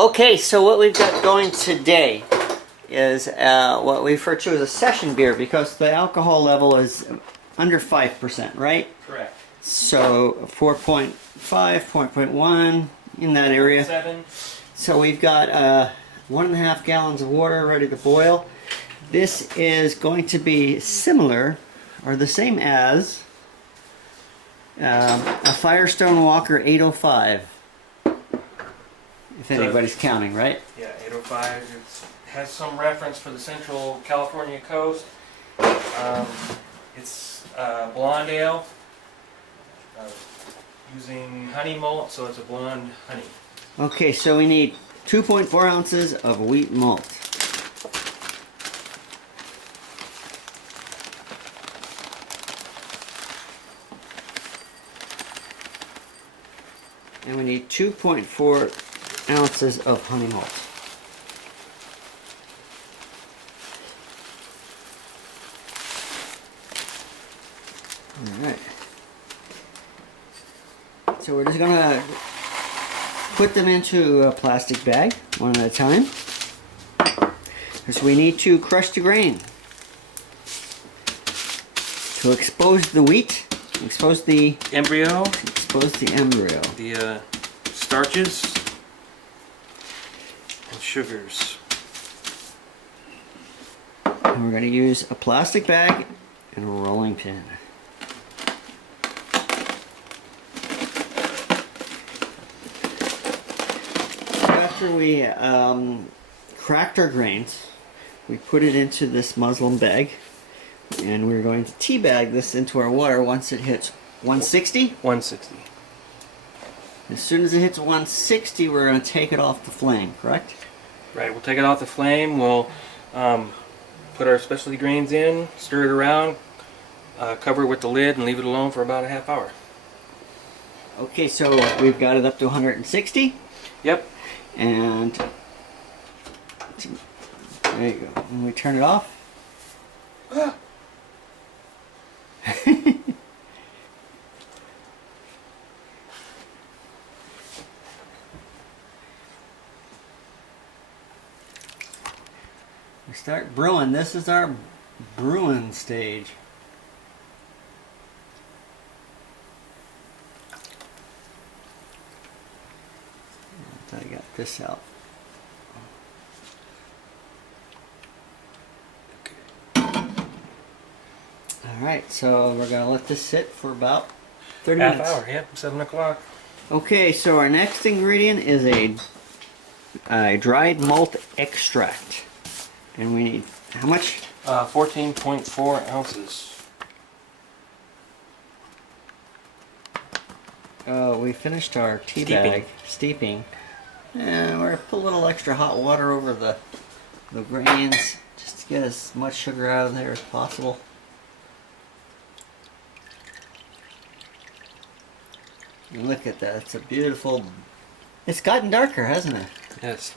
Okay, so what we've got going today is what we refer to as a session beer because the alcohol level is under 5%, right? Correct. So 4.5, 4.1 in that area. 7. So we've got 1.5 gallons of water ready to boil. This is going to be similar or the same as a Firestone Walker 805. If anybody's counting, right? Yeah, 805. It has some reference for the Central California coast. It's blonde ale using honey malt, so it's a blonde honey. Okay, so we need 2.4 ounces of wheat malt. And we need 2.4 ounces of honey malt. Alright. So we're just gonna put them into a plastic bag, one at a time. Because we need to crush the grain. To expose the wheat, expose the embryo, the starches, and sugars. And we're going to use a plastic bag and a rolling pin. After we cracked our grains, we put it into this muslin bag, and we're going to tea bag this into our water once it hits 160. 160. As soon as it hits 160, we're going to take it off the flame, correct? Right, we'll take it off the flame, we'll put our specialty grains in, stir it around, cover it with the lid, and leave it alone for about a half hour. Okay, so we've got it up to 160. Yep. And there you go. And we turn it off. We start brewing. This is our brewing stage. I got this out. Alright, so we're going to let this sit for about 30 minutes. Half hour, yep, 7 o'clock. Okay, so our next ingredient is a dried malt extract. And we need, how much? 14.4 ounces. We finished our tea bag steeping. And we're going to put a little extra hot water over the grains just to get as much sugar out of there as possible. And look at that, it's a beautiful... It's gotten darker, hasn't it? Yes.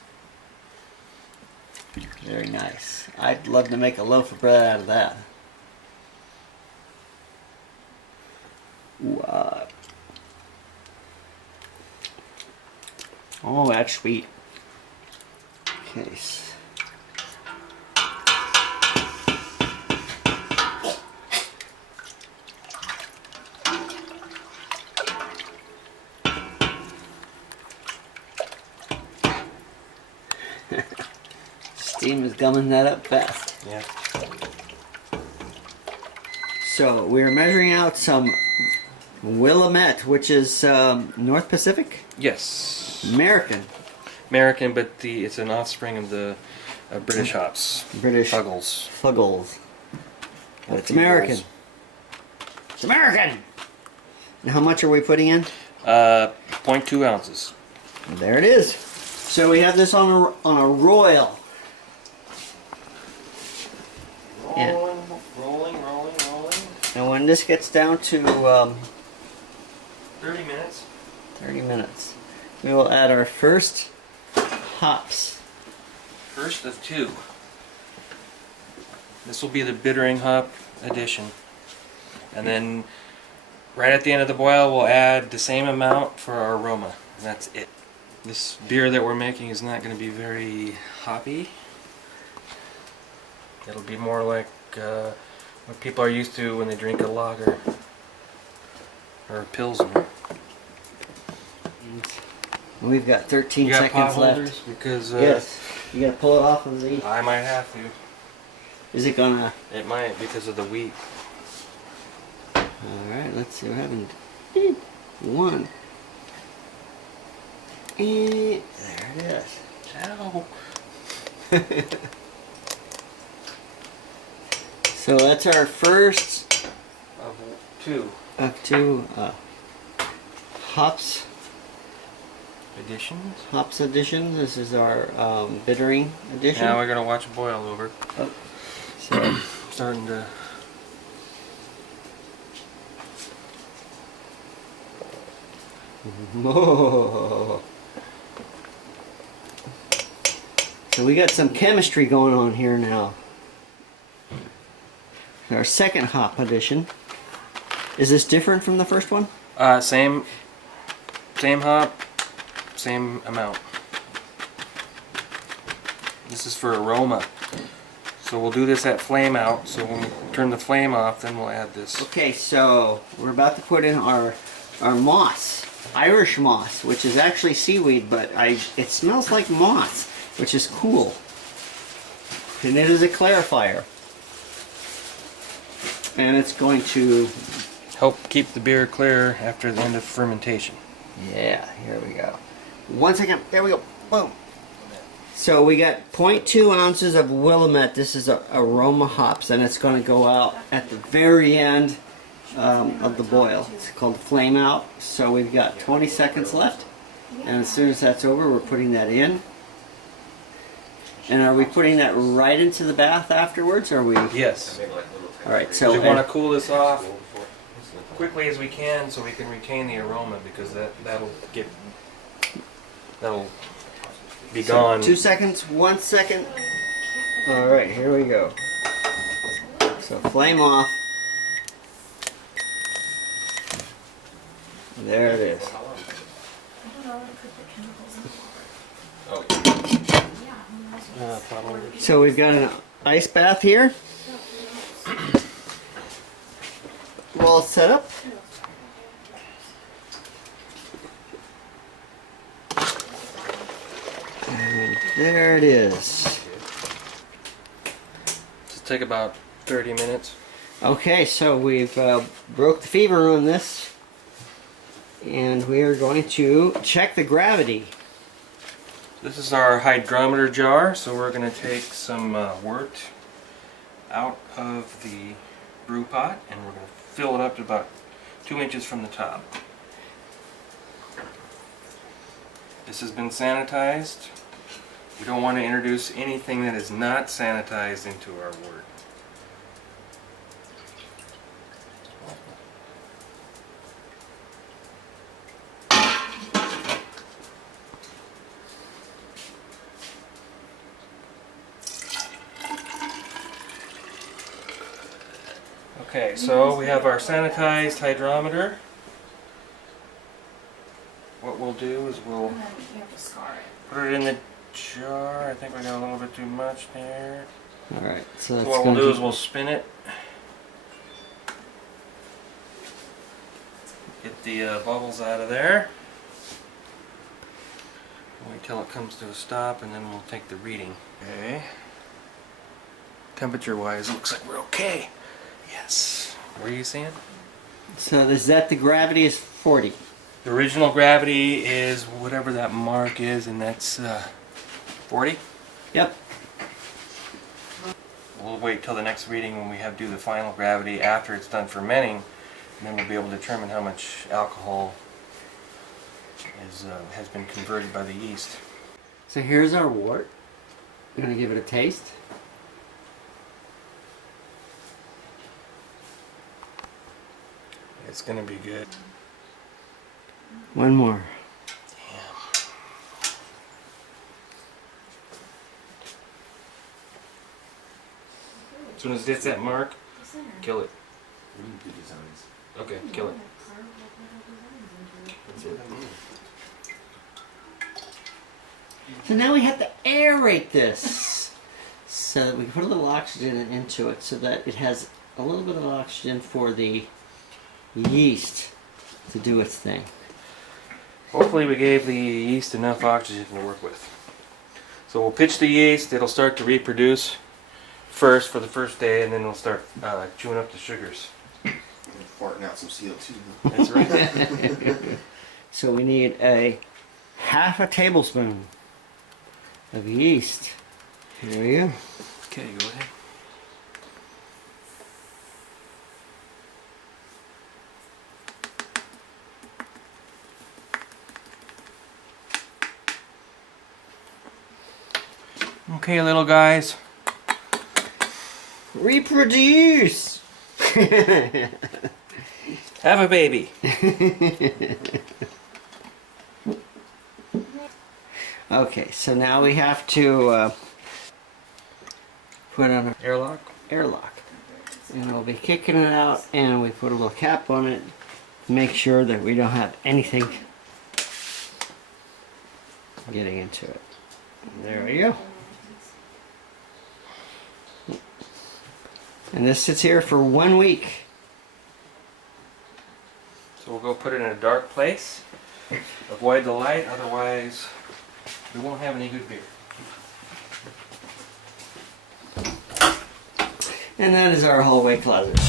Very nice. I'd love to make a loaf of bread out of that. Wow. Oh, that's sweet. Okay. Steam is gumming that up fast. Yeah. So we're measuring out some Willamette, which is North Pacific? Yes. American. American, but it's an offspring of the British hops. British. Fuggles. Fuggles. But it's American. It's American! And how much are we putting in? 0.2 ounces. There it is. So we have this on a royal. Rolling. And when this gets down to 30 minutes. 30 minutes, we will add our first hops. First of 2. This will be the bittering hop addition. And then right at the end of the boil, we'll add the same amount for our aroma. And that's it. This beer that we're making is not going to be very hoppy. It'll be more like what people are used to when they drink a lager or a pilsner. We've got 13 You got seconds pot left. holders? Because Yes. You gotta pull it off of the. I might have to. Is it gonna? It might because of the wheat. Alright, let's see what happened. One. And there it is. Ow. So that's our first Of two of two hops additions. edition. This is our bittering edition. Now we're gonna watch it boil over. Oh. So Starting to. whoa. So we got some chemistry going on here now. Our second hop edition. Is this different from the first one? Same hop, same amount. This is for aroma. So we'll do this at flame out. So when we turn the flame off, then we'll add this. Okay, so we're about to put in our moss, Irish moss, which is actually seaweed, but it smells like moss, which is cool. And it is a clarifier. And it's going to Help keep the beer clear after the end of fermentation. yeah, here we go. 1 second, there we go, boom. So we got 0.2 ounces of Willamette. This is aroma hops, and it's going to go out at the very end of the boil. It's called flame out. So we've got 20 seconds left, and as soon as that's over, we're putting that in. And are we putting that right into the bath afterwards? Or are we? Yes. All right. So we want to cool this off quickly as we can so we can retain the aroma because that'll be gone. 2 seconds. 1 second. All right. Here we go. So flame off. There it is. So we've got an ice bath here. All set up. And there it is. Just take about 30 minutes. Okay, so we've broke the fever on this. And we are going to check the gravity. This is our hydrometer jar, so we're going to take some wort out of the brew pot and we're going to fill it up to about 2 inches from the top. This has been sanitized. We don't want to introduce anything that is not sanitized into our wort. Okay, so we have our sanitized hydrometer. What we'll do is we'll put it in the jar. I think we got a little bit too much there. Alright, so So that's what we'll do is we'll spin it. Get the bubbles out of there. Wait till it comes to a stop and then we'll take the reading. Okay. Temperature wise, it looks like we're okay. Yes. What are you seeing? So is that the gravity is 40? The original gravity is whatever that mark is, and that's 40. Yep. We'll wait till the next reading when we have do the final gravity after it's done fermenting, and then we'll be able to determine how much alcohol has been converted by the yeast. So here's our wort. I'm going to give it a taste. It's going to be good. One more. As soon as it hits that mark, kill it. Okay, kill it. That's it. So now we have to aerate this. So that we put a little oxygen into it so that it has a little bit of oxygen for the yeast to do its thing. Hopefully we gave the yeast enough oxygen to work with. So we'll pitch the yeast, it'll start to reproduce first for the first day, and then it'll start chewing up the sugars. And farting out some CO2. That's right. So we need a half a tablespoon of yeast. There you go. Okay, go ahead. Okay, little guys. Reproduce! Have a baby. Okay, so now we have to put on an Airlock. airlock. And we'll be kicking it out, and we put a little cap on it to make sure that we don't have anything getting into it. There we go. And this sits here for 1 week. So we'll go put it in a dark place. Avoid the light, otherwise we won't have any good beer. And that is our hallway closet.